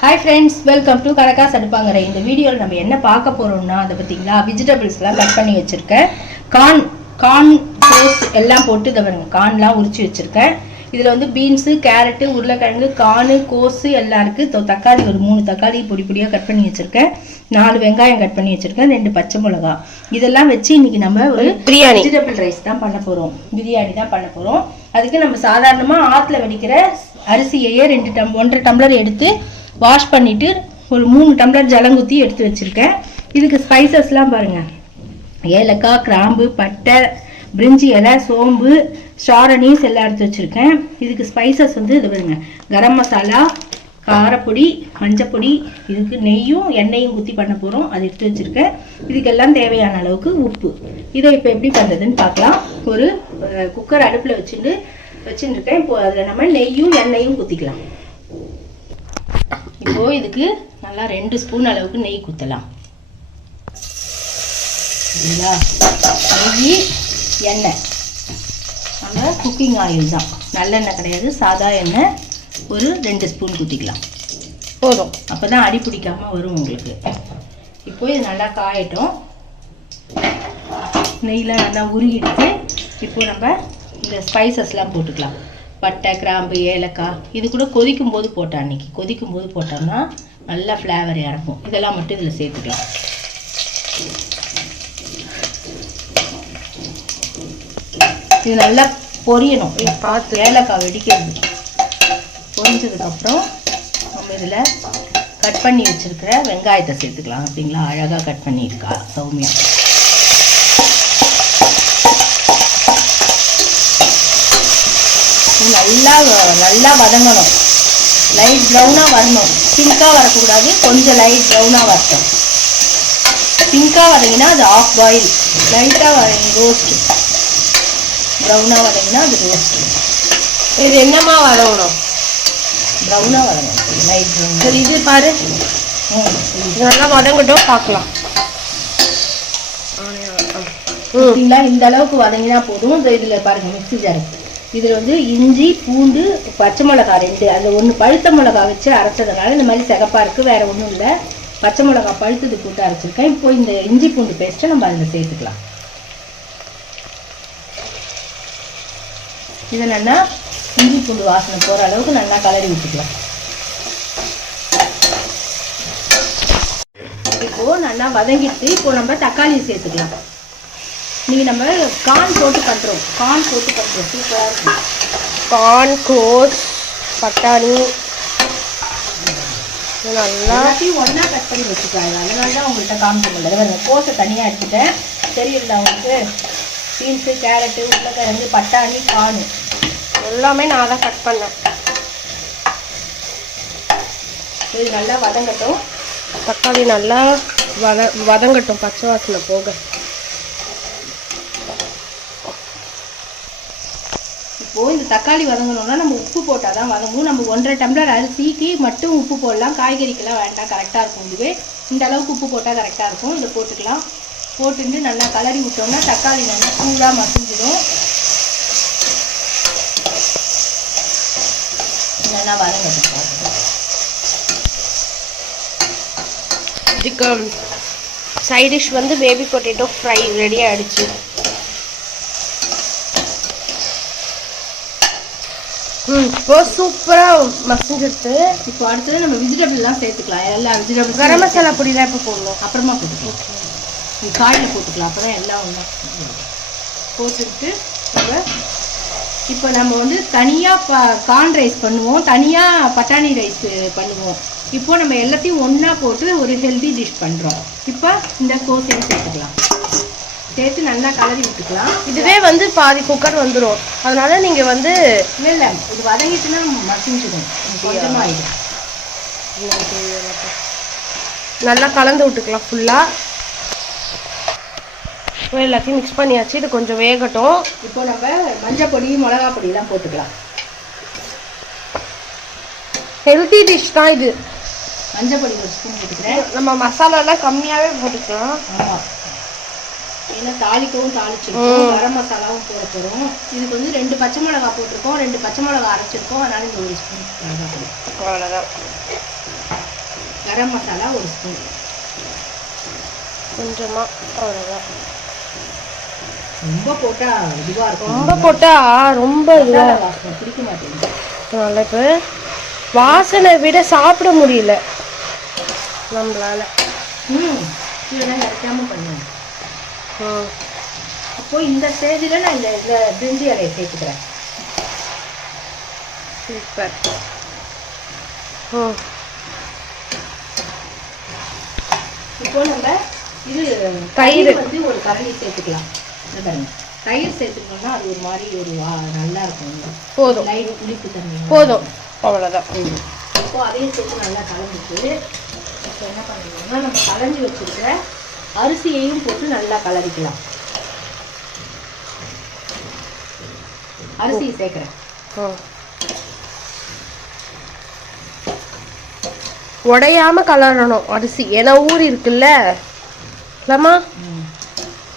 Hi friends welcome to கணக்கா சடுப்பாங்கரை இந்த வீடியோவில் நம்ம என்ன பார்க்க போறோம்னா அதை பார்த்தீங்களா வெஜிடபிள்ஸ்லாம் கட் பண்ணி வச்சிருக்கேன். கார்ன் கார்ன் கோஸ் எல்லாம் போட்டு இதை பாருங்க கார்ன்லாம் உரிச்சு வச்சிருக்கேன். இதில் வந்து பீன்ஸு கேரட்டு உருளைக்கிழங்கு கார்னு கோஸு எல்லாம் இருக்குது தக்காளி ஒரு மூணு தக்காளி பொடி பொடியாக கட் பண்ணி வச்சிருக்கேன். நாலு வெங்காயம் கட் பண்ணி வச்சிருக்கேன். ரெண்டு பச்சை மிளகா. இதெல்லாம் வச்சு இன்னைக்கு நம்ம ஒரு பிரியாணி. வெஜிடபிள் ரைஸ் தான் பண்ண போறோம். பிரியாணி தான் பண்ண போறோம். அதுக்கு நம்ம சாதாரணமா ஆத்துல வெடிக்கிற அரிசியையே ரெண்டு டம் ஒன்றரை டம்ளர் எடுத்து வாஷ் பண்ணிட்டு ஒரு மூணு டம்ளர் ஜலங்குத்தி எடுத்து வச்சிருக்கேன். இதுக்கு ஸ்பைசஸ்லாம் பாருங்க. ஏலக்காய் கிராம்பு பட்டை பிரிஞ்சி இலை சோம்பு ஸ்டாரனீஸ் எல்லாம் எடுத்து வச்சிருக்கேன். இதுக்கு ஸ்பைசஸ் வந்து இது பாருங்க. கரம் மசாலா காரப்பொடி மஞ்சப்பொடி இதுக்கு நெய்யும் எண்ணெயும் ஊற்றி பண்ண போகிறோம் அது எடுத்து வச்சுருக்கேன். இதுக்கெல்லாம் தேவையான அளவுக்கு உப்பு. இதை இப்போ எப்படி பண்ணுறதுன்னு பார்க்கலாம். ஒரு குக்கர் அடுப்பில் வச்சுட்டு வச்சுட்டுருக்கேன் இப்போ அதில் நம்ம நெய்யும் எண்ணெயும் ஊற்றிக்கலாம் இப்போது இதுக்கு நல்லா ரெண்டு ஸ்பூன் அளவுக்கு நெய் ஊற்றலாம் சரிங்களா நெய் எண்ணெய். நம்ம குக்கிங் ஆயில் தான். நல்லெண்ணெய் கிடையாது சாதா எண்ணெய் ஒரு ரெண்டு ஸ்பூன் ஊற்றிக்கலாம் போதும். அப்போ தான் அடி பிடிக்காம வரும் உங்களுக்கு. இப்போ இது நல்லா காயட்டும். நெய்லாம் நல்லா உருகிடுச்சு. இப்போ நம்ம இந்த ஸ்பைசஸ்லாம் போட்டுக்கலாம். பட்டை கிராம்பு ஏலக்காய். இது கூட கொதிக்கும் போது போட்டோம் அன்னைக்கு. கொதிக்கும் போது போட்டோம்னா நல்லா ஃப்ளேவர் இறக்கும் இதெல்லாம் மட்டும் இதில் சேர்த்துக்கலாம். இது நல்லா பொரியணும். பார்த்து ஏலக்காய் வெடிக்கிறது. பொரிஞ்சதுக்கப்புறம் நம்ம இதில் கட் பண்ணி வச்சிருக்கிற வெங்காயத்தை சேர்த்துக்கலாம். அப்படிங்களா? அழகாக கட் பண்ணியிருக்கா சௌமியா. இது நல்லா நல்லா வதங்கணும். லைட் ப்ரௌனாக வரணும். பிங்காக வரக்கூடாது. கொஞ்சம் லைட் ப்ரௌனாக வரட்டும். பிங்காக வதங்கினா அது ஆஃப் பாயில் லைட்டாக ரோஸ்ட் ப்ரௌனாக வதங்கினா அது ரோஸ்ட் இது என்னமா வதங்கணும்? ப்ரௌனாக வதங்கணும். லைட் ப்ரௌன் சரி இது பாரு. நல்லா வதங்கட்டும் பார்க்கலாம். இந்த அளவுக்கு வதங்கினா போதும். இதில் பாருங்க மிக்ஸி ஜார் இதில் வந்து இஞ்சி பூண்டு பச்சை மிளகா ரெண்டு. அதில் ஒன்று பழுத்த மிளகா வச்சு அரைச்சதுனால இந்த மாதிரி சிகப்பாக இருக்குது வேறு ஒன்றும் இல்லை. பச்சை மிளகா பழுத்தது போட்டு அரைச்சிருக்கேன். இப்போ இந்த இஞ்சி பூண்டு பேஸ்ட்டை நம்ம அதில் சேர்த்துக்கலாம். இதை நல்லா இஞ்சி பூண்டு வாசனை போகிற அளவுக்கு நல்லா கலரி விட்டுக்கலாம். இப்போது நல்லா வதங்கிட்டு இப்போ நம்ம தக்காளி சேர்த்துக்கலாம். இன்னைக்கு நம்ம கார்ன் போட்டு பண்றோம். கார்ன் போட்டு பண்றோம். சூப்பரா இருக்கும் கார்ன் கோஸ் பட்டாணி. நல்லா. எல்லாத்தையும் ஒண்ணா கட் பண்ணி வச்சுக்காங்க. அதனால தான் உங்கள்கிட்ட காமிக்க முடியல. கோஸை தனியா எடுத்துட்டேன். தெரியல உங்களுக்கு? பீன்ஸு கேரட்டு உருளைக்கிழங்கு பட்டாணி கார்னு எல்லாமே நான் தான் கட் பண்ணேன். இது நல்லா வதங்கட்டும். தக்காளி நல்லா வத வதங்கட்டும். பச்சை வாசனை போக. இப்போது இந்த தக்காளி வதங்கணும்னா நம்ம உப்பு போட்டால் தான் வதங்கும் நம்ம ஒன்றரை டம்ளர் அரிசிக்கு மட்டும் உப்பு போடலாம். காய்கறிக்கெல்லாம் வேண்டாம். கரெக்டாக இருக்கும் இதுவே. இந்த அளவுக்கு உப்பு போட்டால் கரெக்டாக இருக்கும். இதை போட்டுக்கலாம். போட்டுட்டு நல்லா கலரி விட்டோம்னா தக்காளி நல்லா கூழாக மசிஞ்சிடும். நல்லா வதங்கட்டும். இதுக்கு சைடிஷ் டிஷ் வந்து பேபி பொட்டேட்டோ ஃப்ரை ரெடி ஆகிடுச்சு ம் இப்போ சூப்பராக மசிஞ்சிருச்சு இப்போ அடுத்தது நம்ம வெஜிடபிள்லாம் சேர்த்துக்கலாம். எல்லா வெஜிடபிள் கரம் மசாலா பொடி தான் இப்போ போடணும். அப்புறமா போட்டுக்கலாம். காயில் போட்டுக்கலாம். அப்போ தான் எல்லாம் ஒன்றா போட்டுட்டு நம்ம இப்போ நம்ம வந்து தனியாக ப கார்ன் ரைஸ் பண்ணுவோம். தனியாக பட்டாணி ரைஸ் பண்ணுவோம். இப்போ நம்ம எல்லாத்தையும் ஒன்றா போட்டு ஒரு ஹெல்தி டிஷ் பண்ணுறோம் இப்போ இந்த கோஸையும் சேர்த்துக்கலாம். சேர்த்து நல்லா கலரி விட்டுக்கலாம். இதுவே வந்து பாதி குக்கர் வந்துடும் அதனால நீங்க வந்து இல்லை இல்லை. இது வதங்கிட்டுன்னா மசிஞ்சிடும். கொஞ்சமாக நல்லா கலந்து விட்டுக்கலாம் ஃபுல்லா இப்போ எல்லாத்தையும் மிக்ஸ் பண்ணியாச்சு. இது கொஞ்சம் வேகட்டும். இப்போ நம்ம மஞ்சள் பொடி மிளகா பொடியெல்லாம் போட்டுக்கலாம். ஹெல்தி டிஷ் தான் இது. மஞ்சள் பொடி ஒரு ஸ்பூன் போட்டுக்கிறேன். நம்ம மசாலாலாம் கம்மியாகவே போட்டுக்கலாம். ஆமாம் ஏன்னா தாளிக்கவும் தாளிச்சிருக்கோம் கரம் மசாலாவும் போட போகிறோம் இதுக்கு வந்து ரெண்டு பச்சை மிளகா போட்டிருக்கோம். ரெண்டு பச்சை மிளகா அரைச்சிருக்கோம். அதனால இந்த ஒரு ஸ்பூன். அவ்வளோதான் கரம் மசாலா ஒரு ஸ்பூன். கொஞ்சமா. அவ்வளோதான் ரொம்ப போட்டா இதுவா இருக்கும். ரொம்ப போட்டா ரொம்ப இதுவா மசாலா வாசனை பிடிக்க மாட்டேங்குது. அதனால இப்போ வாசனை விட சாப்பிட முடியல. நம்மளால. ம் இதெல்லாம் கிடைக்காம பண்ணுவேன் ம் அப்போ இந்த ஸ்டேஜில் நான் இந்த இந்த பிரிஞ்சி இலையை சேர்த்துக்கிறேன். சூப்பர். ம் இப்போ நம்ம இது தயிர். வந்து ஒரு கரண்டி சேர்த்துக்கலாம். பாருங்க. தயிர் சேர்த்துக்கணும்னா அது ஒரு மாதிரி ஒரு நல்லா இருக்கும். போதும். லைட் புளிப்பு தண்ணி போதும். அவ்வளோதான் இப்போ அதையும் சேர்த்து நல்லா கலந்துட்டு இப்போ என்ன பண்ணணும்னா நம்ம கலஞ்சி வச்சிருக்கிற அரிசியையும் போட்டு நல்லா கலரிக்கலாம். அரிசியை சேர்க்குறேன். உடையாம கலரணும் அரிசி. ஏன்னா ஊறி இருக்குல்ல? இல்லம்மா?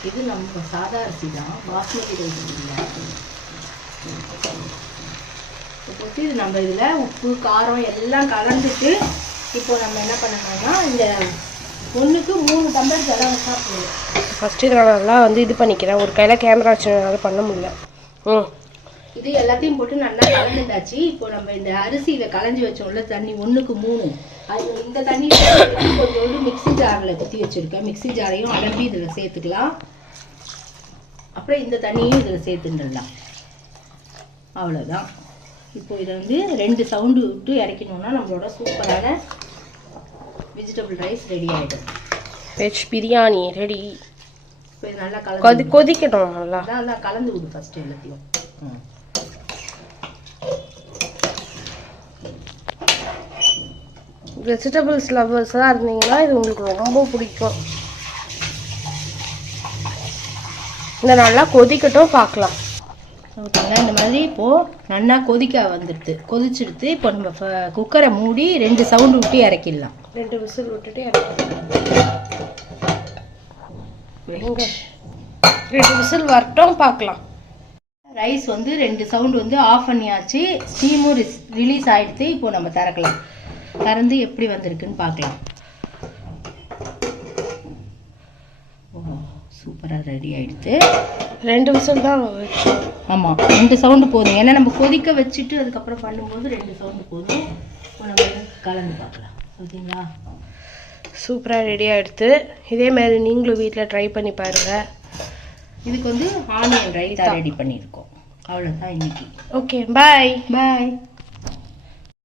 இது நம்ம சாதா அரிசி தான். பாஸ்மதி ரைஸ் இது நம்ம இதில் உப்பு காரம் எல்லாம் கலந்துட்டு இப்போ நம்ம என்ன பண்ணணும்னா இந்த ஒன்றுக்கு மூணு டம்ளர் ஜலம் போதும். ஃபஸ்ட்டு இதை நான் நல்லா வந்து இது பண்ணிக்கிறேன். ஒரு கையில் கேமரா வச்சுனால பண்ண முடியல. ம். இது எல்லாத்தையும் போட்டு நல்லா கலந்துட்டாச்சு. இப்போ நம்ம இந்த அரிசியில் களைஞ்சி வச்சோம்ல தண்ணி ஒன்றுக்கு மூணு. அது இந்த தண்ணி கொஞ்சோண்டு மிக்ஸி ஜாரில் குத்தி வச்சுருக்கேன். மிக்ஸி ஜாரையும் அலம்பி இதில் சேர்த்துக்கலாம். அப்புறம் இந்த தண்ணியும் இதில் சேர்த்துடலாம் அவ்வளோதான் இப்போ இதை வந்து ரெண்டு சவுண்டு விட்டு இறக்கணும்னா நம்மளோட சூப்பரான வெஜிடபிள் ரைஸ் ரெடி ஆகிடும் வெஜ் பிரியாணி ரெடி இப்போ நல்லா கலந்து கொதிக்கட்டும் நல்லா. அதான் கலந்து விடு ஃபஸ்ட்டு எல்லாத்தையும். வெஜிடபிள்ஸ் லவ்வர்ஸாக இருந்தீங்கன்னா இது உங்களுக்கு ரொம்ப பிடிக்கும். இந்த நல்லா கொதிக்கட்டும் பார்க்கலாம். ஓகேங்களா இந்த மாதிரி இப்போது நல்லா கொதிக்க வந்துடுது. கொதிச்சிடுது. இப்போ நம்ம குக்கரை மூடி ரெண்டு சவுண்டு விட்டு இறக்கிடலாம். ரெண்டு விசில் விட்டுட்டு இறக்கிடலாம். எங்க? ரெண்டு விசில் வரட்டும் பார்க்கலாம். ரைஸ் வந்து ரெண்டு சவுண்டு வந்து ஆஃப் பண்ணியாச்சு. ஸ்டீமும் ரிலீஸ் ஆயிடுத்து இப்போ நம்ம திறக்கலாம். திறந்து எப்படி வந்திருக்குன்னு பார்க்கலாம். ஓ சூப்பராக ரெடி ஆயிடுத்து ரெண்டு விசில் தான் ஆமாம் ரெண்டு சவுண்டு போதும். ஏன்னா நம்ம கொதிக்க வச்சுட்டு அதுக்கப்புறம் பண்ணும்போது ரெண்டு சவுண்டு போதும். நம்ம கலந்து பார்க்கலாம். ஓகேங்களா? சூப்பராக ரெடி ஆகிடுது இதே மாதிரி நீங்களும் வீட்டில் ட்ரை பண்ணி பாருங்கள் இதுக்கு வந்து ஆனியன் ரைத்தா ரெடி பண்ணியிருக்கோம். அவ்வளோதான் இன்னைக்கு. ஓகே பாய் பாய்